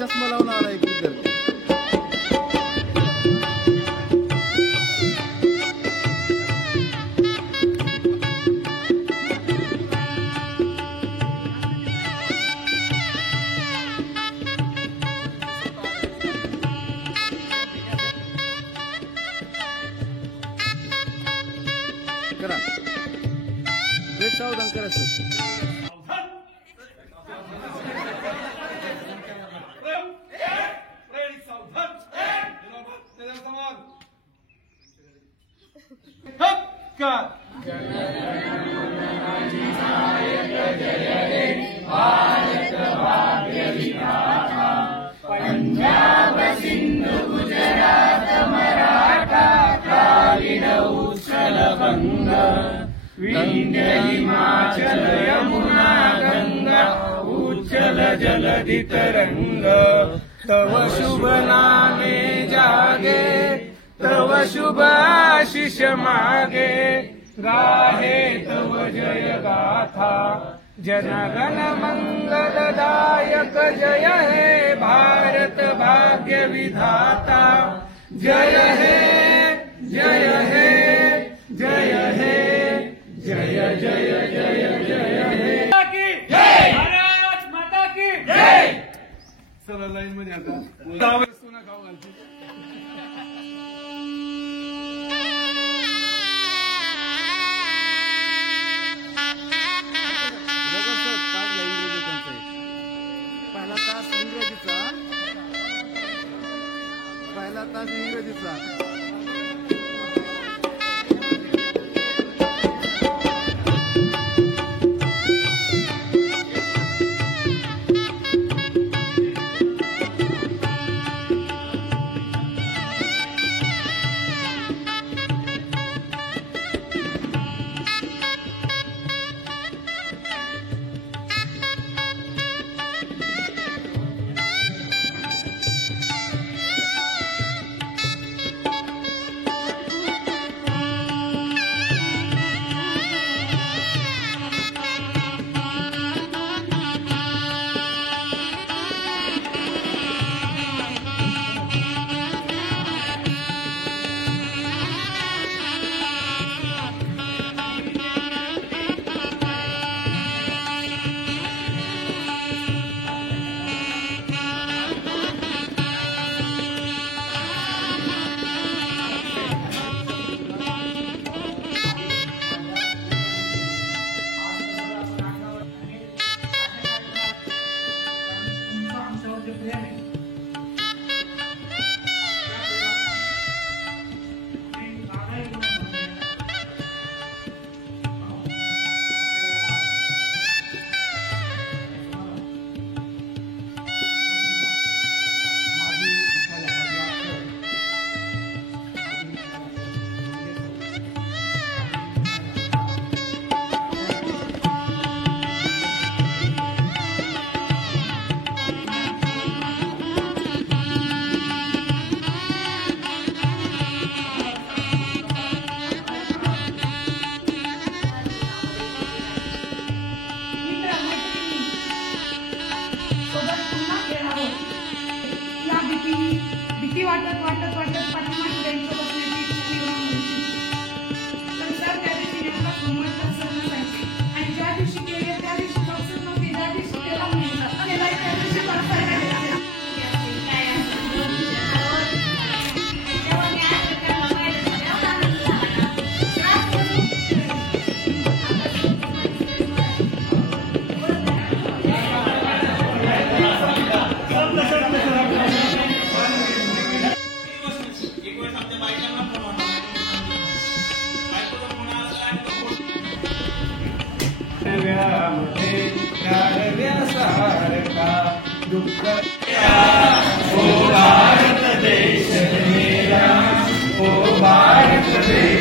चष्मा लावून आला एक विद्यार्थी. करा वेट सावधान करा सर. पंजाब सिंधु गुजरात मराठा द्राविड उत्कल बंग विंध्य हिमाचल यमुना गंगा उच्चल जलधि तरंग तव शुभ नामे जागे तव शुभ आशीष मागे गाहे तव जय गाथा जनगण मंगलदायक जय हे भारत भाग्य विधाता जय हे जय हे जय हे जय जय जय जय हे भारत माता की जय. चला लाईन मध्ये आता सोना खाऊ घालते. पहिला तास इंग्रजीचा. भीती वाटत वाटत वाटत पाठीमागे बेंचवर बसलेली पण सर त्या दिवशी नेमका सोमवारचा सण असायचे आणि ज्या दिवशी केले त्या दिवशी पासून नव्हते त्या दिवशी त्याला मिळतात आणि त्या दिवशी दुःख ओ भारत देश मेरा ओ भारत देश